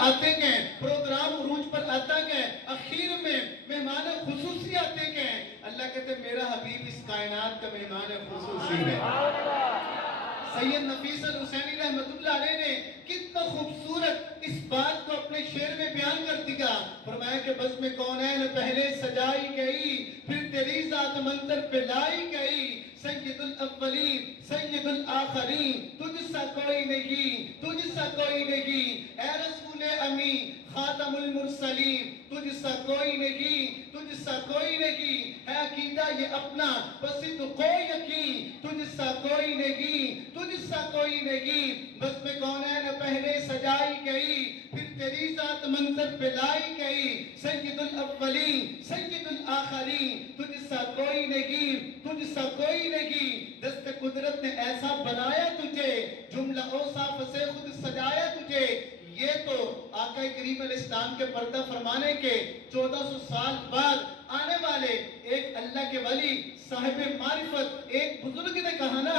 آتے گئے، پروگرام عروج پر آتا گئے، اخیر میں مہمان خصوصی آتے گئے. اللہ کہتے ہیں میرا حبیب اس کائنات کا مہمان خصوصی ہے. سید نفیس الحسینی رحمت اللہ علیہ نے کتنا خوبصورت اس بات کو اپنے شعر میں بیان کر دیا. فرمایا کہ بس میں کونین پہلے سجائی گئی، پھر تیری ذات منظر پہ لائی گئی. سید الاولین سید الآخرین تجھ سا کوئی نہیں، تجھ سا کوئی نہیں. اے رسول امی خاتم المرسلین تجھ سا کوئی نہیں، تجھ سا کوئی نہیں. ہے عقیدہ یہ اپنا بصدق و یقین، تجھ سا کوئی نہیں، تجھ سا کوئی نہیں. بس میں کونین پہلے سجائی گئی، پھر تیری ذات منظر پہ لائی گئی. سید الاولین سید الآخرین تجھ سا کوئی نہیں، تجھ سا کوئی نہیں. دست قدرت نے ایسا بنایا تجھے، جملہ اوصاف سے خود سجایا تجھے. یہ تو آقا کریم علیہ السلام کے پردہ فرمانے کے 1400 سال بعد آنے والے ایک اللہ کے ولی صاحب معرفت ایک بزرگ نے کہا نا،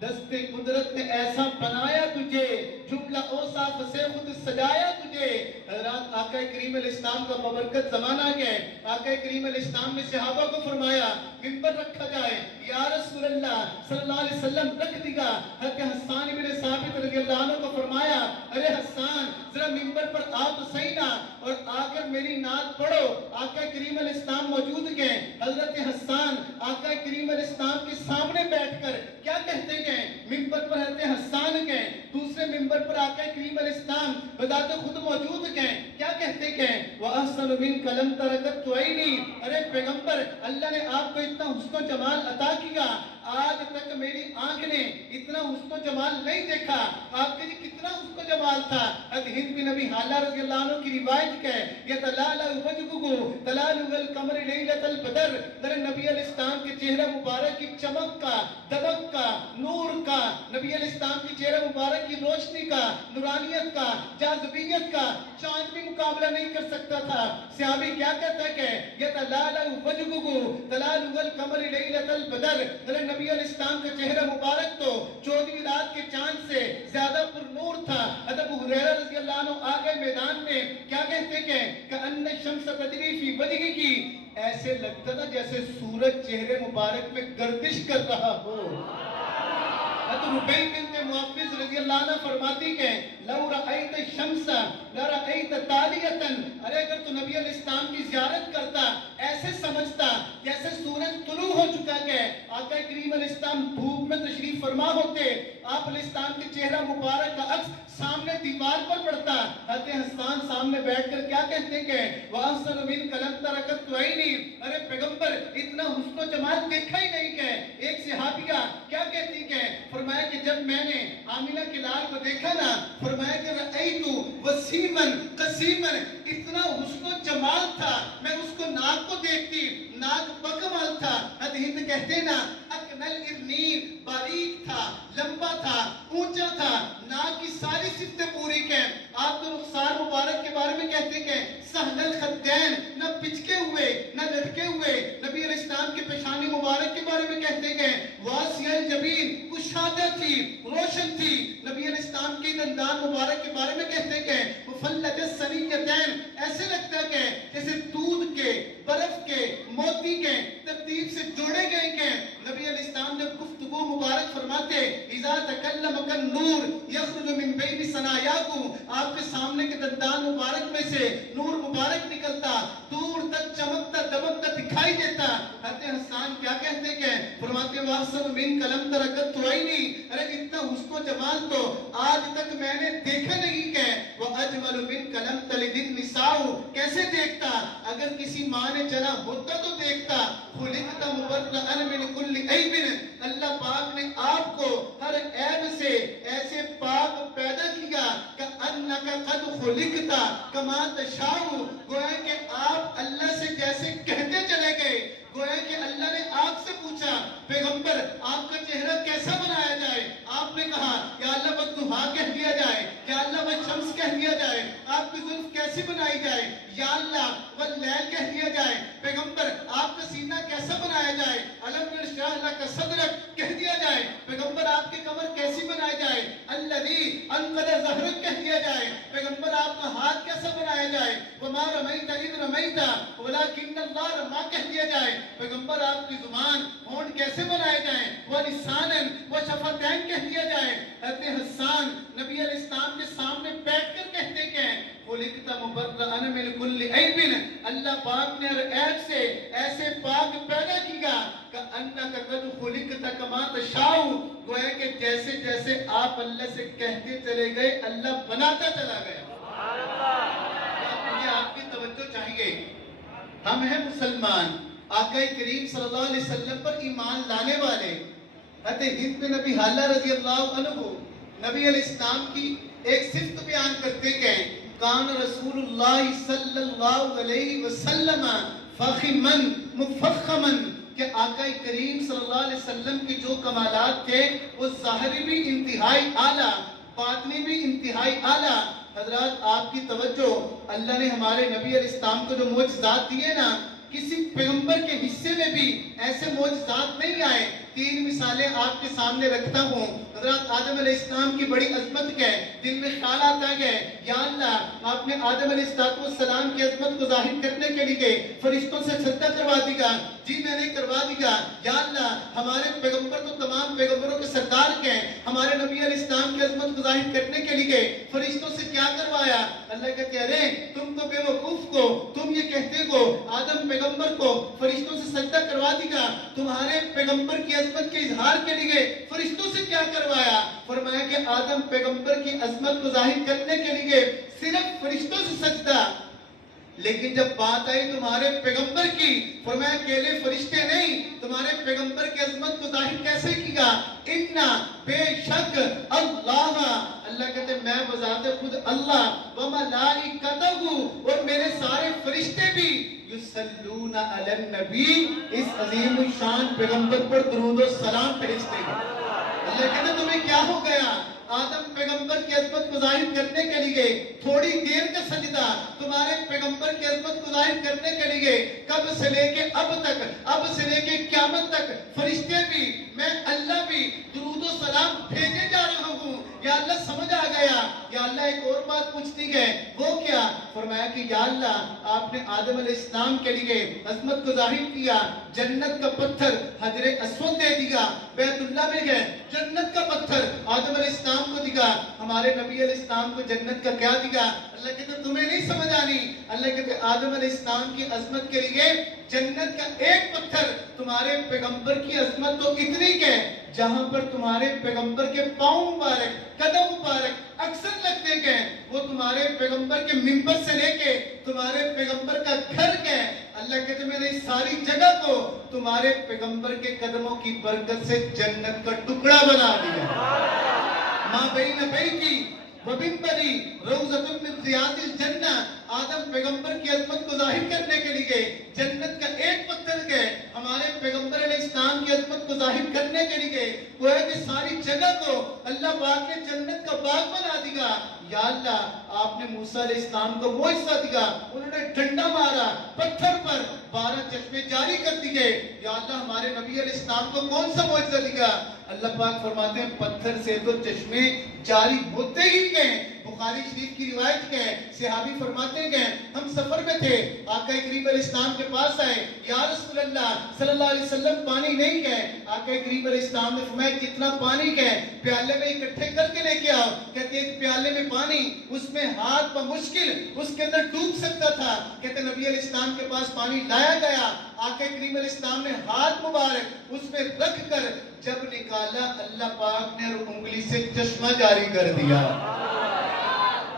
دست قدرت نے ایسا بنایا تجھے، جملہ اوصاف سے خود سجایا تجھے. حضرات آقا کریم علیہ السلام کا ببرکت زمانہ گئے. آقا کریم علیہ السلام نے صحابہ کو فرمایا منبر رکھا جائے. یا رسول اللہ صلی اللہ علیہ وسلم رکھ دیا. حضرت حسان بن ثابت رضی اللہ عنہ کو فرمایا ارے حسان ذرا منبر پر آ تو صحیح نا اور آ کر میری نعت پڑھو. آقا کریم علیہ السلام موجود گئے. حضرت حسان آقا کریم علیہ السلام کے سامنے بیٹھ کر کیا کہتے گئے؟ منبر پر حضرت حسان گئے، دوسرے منبر پر آقا کریم علیہ السلام بذات خود موجود گئے. کیا کہتے گئے؟ وَأَحْسَنُ مِنْكَ لَمْ تَرَكَتْ عَيْنِي. ارے پیغمبر اللہ نے آپ کو اتنا حسن و جمال عطا کیا، آج تک میری آنکھ نے اتنا حسن و جمال نہیں دیکھا. آپ کے لیے کتنا حسن و جمال تھا. ہند بن ابی حالہ رضی اللہ عنہ کی روایت ہے یتلالہ وجهه تلالو القمر لیلۃ البدر. در نبی علیہ السلام کے چہرہ مبارک کی چمک کا، دمک کا، نور کا، نبی علیہ السلام کی چہرہ مبارک کی روشنی کا، نورانیت کا، جاذبیت کا چاند بھی مقابلہ نہیں کر سکتا تھا. صحابی کیا کہتا ہے کہ یتلالہ وجهه تلالو القمر لیلۃ البدر. در نبی علیہ السلام کا چہرہ مبارک تو 14ویں رات کے چاند سے زیادہ پر نور تھا. حضرت ابو ہریرہ رضی اللہ عنہ آگے میدان میں کیا کہتے کہ کأن الشمس تجری فی وجہہ کی، ایسے لگتا تھا جیسے سورج چہرے مبارک میں گردش کر رہا ہو. حضرت ربیع بنت معوذ رضی اللہ عنہ فرماتی کہ لو رأیت الشمس لرأیت تالیۃ. ارے اگر تو نبی علیہ السلام کی زیارت کرتا ایسے سمجھتا جیسے سورج طلوع ہو چکا ہے. آقا کریم علیہ السلام دھوپ میں تشریف فرما ہوتے، آپ علیہ السلام کے چہرہ مبارک کا عکس سامنے دیوار پر پڑتا. حضرت حسان سامنے بیٹھ کر کیا کہتے کہ وَأَحْسَنُ مِنْكَ لَمْ تَرَكَتْ عَيْنِي. ارے پیغمبر اتنا حسن و جمال دیکھا ہی نہیں. کہ ایک صحابیہ کیا کہتی کہ فرمایا کہ جب میں نے آمینہ کے لال کو دیکھا نا، فرمایا کہ رأیت وسیما قسیما، اتنا حسن و جمال تھا میں اس کو ناک کو دیکھتی، ناک بکمال تھا. ہند کہتے نا اکنل ابنین، باریک تھا، لمبا تھا، اونچا تھا، ناک کی ساری صفتیں پوری کہیں. آپ تو رخسار مبارک کے بارے میں کہتے کہ سہل الخدین، نہ پچکے ہوئے نہ لٹکے ہوئے. نبی علیہ السلام کے پیشانی مبارک کے بارے میں کہتے کہ واسع الجبین، کشادہ تھی، روشن تھی. نبی علیہ السلام کے دندان مبارک کے بارے میں کہتے کہ مفلج الثنیتین، ایسے لگتا ہے جیسے دودھ کے، برف کے، موتی کے ترتیب سے جوڑے گئے کہ نبی علیہ السلام جب گفتگو مبارک فرماتے اذا تکلم کالنور یخرج من بین ثنایاکم، آپ کے سامنے کے دندان مبارک میں سے نور مبارک نکلتا، دور تک چمکتا دمکتا دکھائی دیتا. حضرت حسان کیا کہتے کہ فرماتے وَأَحْسَنُ مِنْكَ لَمْ تَرَكَتْ عَيْنِي. ارے اتنا حسن و جمال تو آج تک میں نے دیکھا نہیں. کہ وَأَجْمَلُ مِنْكَ لَمْ تَلِدِ النِّسَاءُ. کیسے دیکھتا؟ اگر کسی ماں نے جنا ہوتا تو دیکھتا. خُلِقْتَ مُبَرَّأً مِنْ كُلِّ عَيْبٍ. اللہ پاک نے آپ کو ہر عیب سے ایسے پاک پیدا کیا كَأَنَّكَ قَدْ خُلِقْتَ كَمَا تَشَاءُ. گویا کہ آپ اللہ سے جیسے کہتے چلے گئے. گویا کہ اللہ نے آپ سے پوچھا پیغمبر آپ کا چہرہ کیسا بنایا جائے؟ آپ نے کہا یا اللہ والضحیٰ کہہ دیا جائے، یا اللہ والشمس کہہ دیا جائے. آپ آپ کی زلف کیسی بنائی جائے؟ یا اللہ واللیل کہہ دیا جائے۔ پیغمبر آپ کا سینہ کیسا بنایا جائے؟ علم نشرح لک صدرک کہہ دیا جائے۔ پیغمبر آپ کی کمر کیسی بنائی جائے؟ الذی انقض ظہرک کہہ دیا جائے۔ پیغمبر آپ کا ہاتھ کیسا بنایا جائے؟ وما رمیت اذ رمیت ولکن اللہ رما کہہ دیا جائے۔ پیغمبر آپ کی زبان ہونٹ کیسے بنائے جائیں؟ ولسانا وشفتین کہہ دیا جائے۔ حضرت حسان نبی علیہ السلام کے سامنے بیٹھ کر کہتے کہ خلقت مبرأ من کل عیب، اللہ پاک نے ہر عیب سے ایسے پاک پیدا کیا کہ انک قد خلقت کما تشاء، گویا کہ جیسے جیسے آپ اللہ سے کہتے چلے گئے اللہ بناتا چلا گیا۔ مجھے آپ کی توجہ چاہیے، ہم ہیں مسلمان، آقا کریم صلی اللہ علیہ وسلم پر ایمان لانے والے۔ حضرت ہند بن ابی حالہ رضی اللہ عنہ نبی علیہ السلام کی ایک صفت بیان کرتے کہ کان رسول اللہ صلی اللہ علیہ وسلم فخمن مفخمن، کہ آقا کریم صلی اللہ علیہ وسلم کی جو کمالات تھے وہ ظاہری بھی انتہائی اعلیٰ، باطنی بھی انتہائی اعلیٰ۔ حضرات آپ کی توجہ، اللہ نے ہمارے نبی علیہ السلام کو جو معجزات دیے نا، کسی پیغمبر کے حصے میں بھی ایسے معجزات نہیں آئے۔ 3 مثالیں آپ کے سامنے رکھتا ہوں۔ حضرت آدم علیہ السلام کی بڑی عظمت ہے، دل میں خیال آتا ہے یا اللہ آپ نے آدم علیہ السلام کی عظمت کو ظاہر کرنے کے لیے فرشتوں سے سجدہ کروا دیا، جی میں نے کروا دیا۔ یا اللہ ہمارے پیغمبر تو تمام پیغمبروں کے سردار کے ہیں، ہمارے نبی علیہ السلام کی عظمت کو ظاہر کرنے کے لیے فرشتوں سے کیا کروایا؟ اللہ کہتے ہیں ارے تم تو بے وقوف کو، تم یہ کہتے ہو آدم پیغمبر کو فرشتوں سے سجدہ کروا دیا، تمہارے پیغمبر کی عظمت کے اظہار کے لیے فرشتوں سے کیا کروایا؟ فرمایا کہ آدم پیغمبر کی عظمت کو ظاہر کرنے کے لیے صرف فرشتوں سے سجدہ، لیکن جب بات آئی تمہارے پیغمبر کی، فرمایا اکیلے فرشتے نہیں، تمہارے پیغمبر کی عظمت کو ظاہر کیسے کیا؟ اِنَّا بے شک اللہ، اللہ کہتے میں بذات خود اللہ وَمَلَائِكَتَهُ اور میرے سارے فرشتے بھی یصلون علی النبی، اس عظیم الشان پیغمبر پر درود و سلام بھیجتے ہیں۔ اللہ کہتے تمہیں کیا ہو گیا؟ آدم پیغمبر کی عظمت کو ظاہر کرنے کے لیے تھوڑی دیر کا سجدہ، تمہارے پیغمبر کی عظمت کو ظاہر کرنے کے لیے کب سے لے کے اب تک، اب سے لے کے قیامت تک فرشتے بھی، میں اللہ بھی درود و سلام بھیجے جا رہا ہوں۔ یا اللہ سمجھ آ گیا؟ یا اللہ ایک اور بات پوچھتی ہے، وہ کیا؟ فرمایا کہ یا اللہ آپ نے آدم علیہ السلام کے لیے عظمت کو ظاہر کیا، جنت کا پتھر حجر اسود دے دیا، بیت اللہ میں گئے جنت کا پتھر آدم علیہ السلام کو دیا، ہمارے نبی علیہ السلام کو جنت کا کیا دیا؟ اللہ کہتے تمہیں نہیں سمجھ آنی، اللہ کہتے آدم علیہ السلام کی عظمت کے لیے جنت کا ایک پتھر، تمہارے پیغمبر کی عظمت تو اتنی کہ جہاں پر تمہارے پیغمبر کے پاؤں مبارک، قدم مبارک اکثر لگتے گئے، وہ تمہارے پیغمبر کے منبر سے لے کے تمہارے پیغمبر کا گھر گئے۔ اللہ کہتے میں نے اس ساری جگہ کو تمہارے پیغمبر کے قدموں کی برکت سے جنت کا ٹکڑا بنا دیا۔ ماں بین بیتی ومنبری روضۃ من ریاض الجنہ، آدم پیغمبر کی عظمت کو ظاہر کرنے کے لیے جنت کا ایک پتھر گئے، ہمارے پیغمبر علیہ السلام کی عظمت کو ظاہر کرنے کے لیے گویا کہ ساری جگہ کو اللہ پاک نے جنت کا باغ بنا دیا۔ یا اللہ آپ نے موسیٰ علیہ السلام کو معجزہ دیا، انہوں نے ڈنڈا مارا پتھر پر 12 چشمے جاری کر دیے۔ یا اللہ ہمارے نبی علیہ السلام کو کون سا معجزہ دیا؟ اللہ پاک فرماتے ہیں پتھر سے تو چشمے جاری ہوتے ہی گئے۔ بخاری شریف کی روایت ہے، صحابی فرماتے ہیں ہم سفر میں تھے، آقا کریم علیہ السلام کے پاس آئے، یا رسول اللہ صلی اللہ علیہ وسلم پانی نہیں ہے۔ آقا کریم علیہ السلام نے فرمایا جتنا پانی ہے پیالے میں اکٹھے کر کے لے کے آؤ۔ کہتے ایک پیالے میں پانی، اس میں ہاتھ بمشکل اس کے اندر ڈوب سکتا تھا۔ کہتے نبی علیہ السلام کے پاس پانی لایا گیا، آقا کریم علیہ السلام نے ہاتھ مبارک اس میں رکھ کر جب نکالا، اللہ پاک نے انگلی سے چشمہ جاری کر دیا۔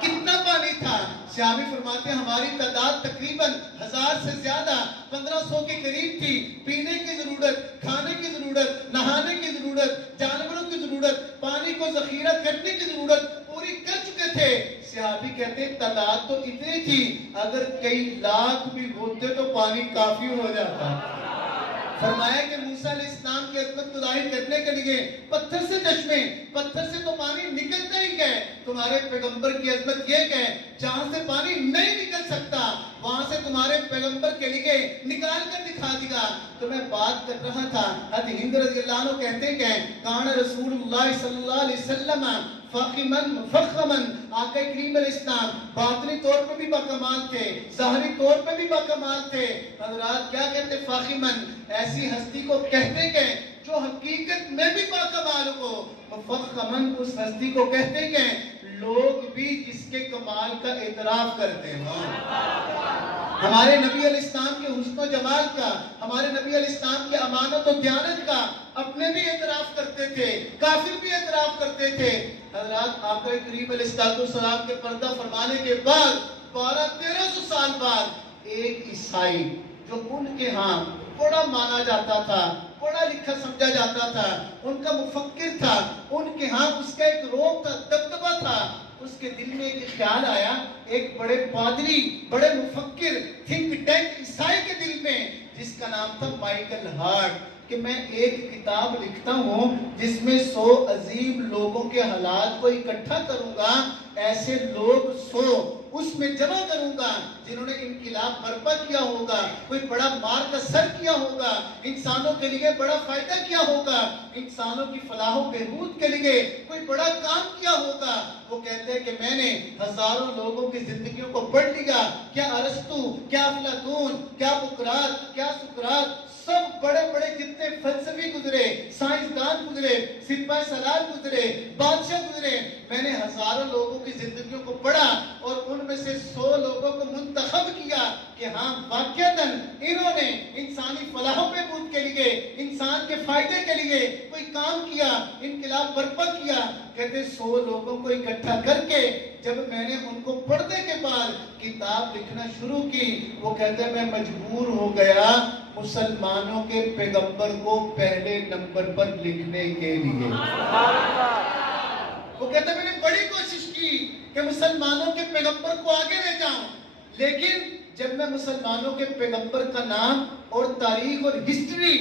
کتنا پانی تھا؟ صحابی فرماتے ہیں ہماری تعداد تقریباً 1000 سے زیادہ 1500 کے قریب تھی، پینے کی ضرورت، کھانے کی ضرورت، نہانے کی ضرورت، جانوروں کی ضرورت، پانی کو ذخیرہ کرنے کی ضرورت پوری کر چکے تھے۔ صحابی کہتے ہیں تعداد تو اتنی تھی، اگر کئی لاکھ بھی ہوتے تو پانی کافی ہو جاتا۔ فرمایا کہ موسیٰ علیہ السلام کی عظمت کو ظاہر کرنے کے لیے پتھر سے چشمے، پتھر سے تو پانی نکلتا ہی گئے، تمہارے پیغمبر کی عظمت یہ کہ جہاں سے پانی نہیں نکل سکتا وہاں سے تمہارے پیغمبر کے لیے نکال کر دکھا دیا۔ تو میں بات کر رہا تھا، حضرت ہند رضی اللہ عنہ کہتے کہ کان رسول اللہ صلی اللہ علیہ وسلم فخمن مفخمن، آقا کریم علیہ السلام باطنی طور پہ بھی باکمال تھے، ظاہری طور پہ بھی باکمال تھے۔ حضرات کیا کہتے فاخمن، ایسی ہستی کو کہتے کہ جو حقیقت میں بھی باکمال ہو، مفخمن اس ہستی کو کہتے کہ لوگ بھی جس کے کمال کا اعتراف کرتے ہیں۔ ہمارے نبی علیہ السلام کے حسن و جمال کا، ہمارے نبی علیہ السلام کے امانت و دیانت کا اپنے بھی اعتراف کرتے تھے، کافر بھی اعتراف کرتے تھے۔ حضرات آقا کریم علیہ السلام کے پردہ فرمانے کے بعد 1200-1300 سال بعد ایک عیسائی جو ان کے ہاں بڑا مانا جاتا تھا، پڑھا لکھا سمجھا جاتا تھا، ان کا مفکر تھا، ان کے ہاں اس کا ایک روب تھا، دبدبہ تھا، اس کے دل میں ایک خیال آیا، ایک بڑے پادری، بڑے مفکر، تھنک ٹینک عیسائی کے دل میں، جس کا نام تھا مائیکل ہارٹ، کہ میں ایک کتاب لکھتا ہوں جس میں 100 عظیم لوگوں کے حالات کو اکٹھا کروں گا، ایسے لوگ 100 اس میں جمع کروں گا جنہوں نے انقلاب برپا کیا ہوگا، کوئی بڑا مار کا سر کیا ہوگا، انسانوں کے لیے بڑا فائدہ کیا ہوگا، انسانوں کی فلاح و بہبود کے لیے کوئی بڑا کام کیا ہوگا۔ وہ کہتے ہیں کہ میں نے ہزاروں لوگوں کی زندگیوں کو پڑھ لیا، کیا ارسطو، کیا افلاطون، کیا بقراط، کیا سقراط، سب بڑے بڑے جتنے فلسفی گزرے، سائنسدان گزرے، سپاہ سالار گزرے، بادشاہ گزرے، میں نے ہزاروں لوگوں کی زندگیوں کو پڑھا اور ان میں سے 100 لوگوں کو منتخب کیا کہ ہاں واقعتاً انہوں نے انسانی فلاح و بہبود کے لیے، انسان کے فائدے کے لیے کوئی کام کیا، انقلاب برپا کیا۔ کہتے 100 لوگوں کو اکٹھا کر کے جب میں نے ان کو پڑھنے کے بعد کتاب لکھنا شروع کی، وہ کہتے میں مجبور ہو گیا مسلمانوں کے پیغمبر کو پہلے نمبر پر لکھنے کے لیے۔ وہ کہتے میں نے بڑی کوشش کی کہ مسلمانوں کے پیغمبر کو آگے لے جاؤں، لیکن جب میں مسلمانوں کے پیغمبر کا نام اور تاریخ اور ہسٹری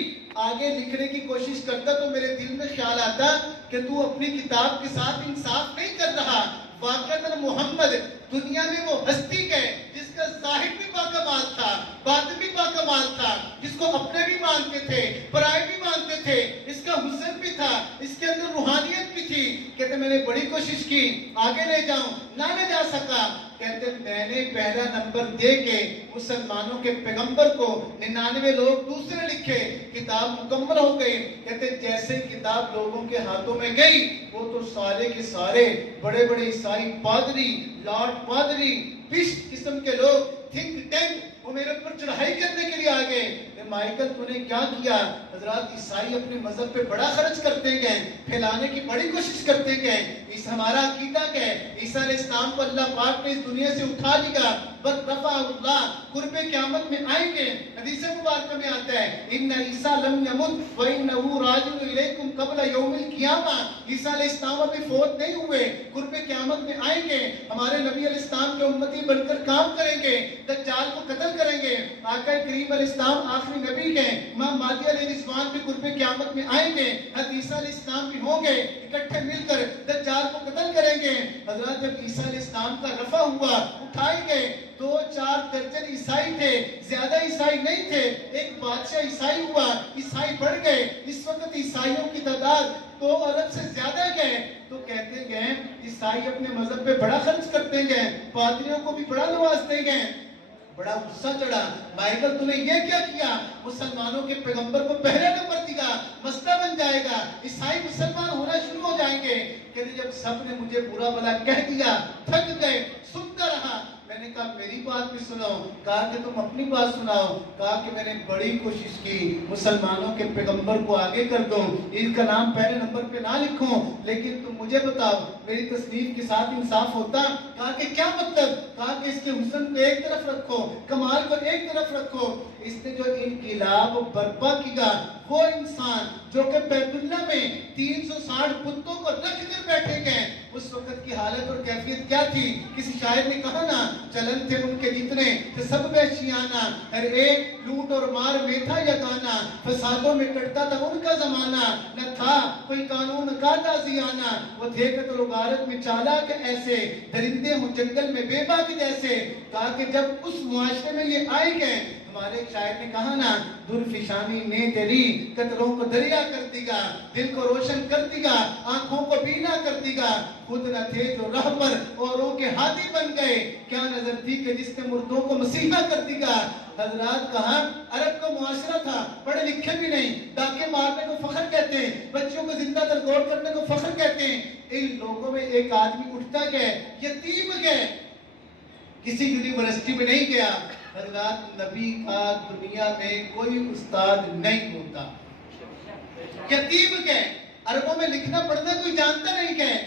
آگے لکھنے کی کوشش کرتا تو میرے دل میں خیال آتا کہ تو اپنی کتاب کے ساتھ انصاف نہیں کر رہا۔ واقعتاً محمد دنیا میں وہ ہستی ہے جس کا ظاہر بھی باکمال تھا، باطن بھی باکمال تھا، جس کو اپنے بھی مانتے تھے، پرائے بھی مانتے تھے، اس کا حسن بھی تھا، اس کے اندر روحانیت بھی تھی۔ کہتے میں نے بڑی کوشش کی آگے لے جاؤں، نہ لے جا سکا۔ کہتے میں نے پہلا نمبر دے کے مسلمانوں کے پیغمبر کو 99 لوگ دوسرے لکھے، کتاب مکمل ہو گئی۔ کہتے جیسے کتاب لوگوں کے ہاتھوں میں گئی وہ تو سارے کے سارے بڑے بڑے عیسائی پادری، لارڈ پادری، بشپ قسم کے لوگ، تھنک ٹینک، وہ میرے پر چڑھائی کرنے کے لیے آگے۔ مائیکل تو نے کیا کیا؟ حضرات عیسائی اپنے مذہب پہ بڑا خرچ کرتے گئے، پھیلانے کی بڑی کوشش کرتے گئے۔ اس ہمارا عقیدہ کہ عیسیٰ علیہ السلام کو اللہ پاک نے اس دنیا سے اٹھا لیا، بس رفع اللہ، قرب قیامت میں آئیں گے۔ حدیث مبارکہ میں آتا ہے ان عیسیٰ لم یمت فإنہ راجع الیکم قبل یوم القیامہ، عیسیٰ علیہ السلام ابھی فوت نہیں ہوئے، قرب قیامت میں آئیں گے، ہمارے نبی علیہ السلام کے امتی بن کر کام کریں گے، دجال کو قتل کریں گے۔ آقا کریم علیہ السلام آخری نبی ہیں، امام مہدی علیہ السلام بھی قرب قیامت میں آئیں گے، حضرت عیسیٰ علیہ السلام بھی ہوں گے، اکٹھے مل کر دجال کو قتل کریں گے۔ حضرات جب عیسیٰ علیہ السلام کا رفع ہوا، اٹھائے گئے، 2-4 درجن عیسائی تھے، زیادہ عیسائی نہیں تھے، ایک بادشاہ عیسائی ہوا، عیسائی بڑھ گئے، اس وقت عیسائیوں کی تعداد 2 ارب سے زیادہ گئے۔ تو کہتے گئے عیسائی اپنے مذہب پہ بڑا خرچ کرتے گئے، پادریوں کو بھی بڑا نوازتے گئے۔ بڑا غصہ چڑھا، مائیکل تو نے یہ کیا کیا؟ مسلمانوں کے پیغمبر کو پہلے نمبر دیا، مسئلہ بن جائے گا، عیسائی مسلمان ہونا شروع ہو جائیں گے۔ کہ جب سب نے مجھے برا بھلا کہہ دیا، تھک گئے، سنتا رہا، میں نے کہا میری بات بھی سناؤ، کہا کہ تم اپنی بات سناؤ، کہا کہ میں نے بڑی کوشش کی مسلمانوں کے پیغمبر کو آگے کر دوں، ان کا نام پہلے نمبر پہ نہ لکھوں، لیکن تم مجھے بتاؤ میری تصنیف کے ساتھ انصاف ہوتا؟ کہا کہ کیا مطلب؟ کہا کہ اس کے حسن کو ایک طرف رکھو، کمال کو ایک طرف رکھو، اس نے جو انقلاب برپا کیا وہ انسان جو کہ بیت اللہ میں 360 بتوں کو رکھ کر بیٹھے گئے، اس وقت کی حالت اور کیفیت کیا تھی؟ کسی شاعر نے کہا نا، چلن تھے ان کے جتنے تھے سب وحشیانہ، ہر ایک لوٹ اور مار میں تھا یگانہ، فسادوں میں کٹتا تھا ان کا زمانہ، نہ تھا کوئی قانون کا تازیانہ، وہ تھے قتل و غارت میں چالاک ایسے، درندے ہوں جنگل میں بے باک جیسے، تاکہ جب اس معاشرے میں یہ آئے گئے، ہمارے ایک شاعر نے کہا نا، درفشانی نے تیری قطروں کو دریا کر دیگا، دل کو روشن کر دیگا، آنکھوں کو بینا کر دیگا، خود نہ تھے جو راہ پر اوروں کے ہادی بن گئے، کیا نظر تھی کہ جس نے مردوں کو مسیحا کر دیگا۔ حضرات کہاں عرب کا معاشرہ تھا، پڑھے لکھے بھی نہیں، ڈاکے مارنے کو فخر کہتے ہیں، بچوں کو زندہ درگور کرنے کو فخر کہتے ہیں۔ ان لوگوں میں ایک آدمی اٹھتا گئے، یتیم گئے، کسی یونیورسٹی میں نہیں گیا۔ حضرات نبی کا دنیا میں کوئی استاد نہیں ہوتا، یتیم گئے، عربوں میں لکھنا پڑھنا کوئی جانتا نہیں گئے،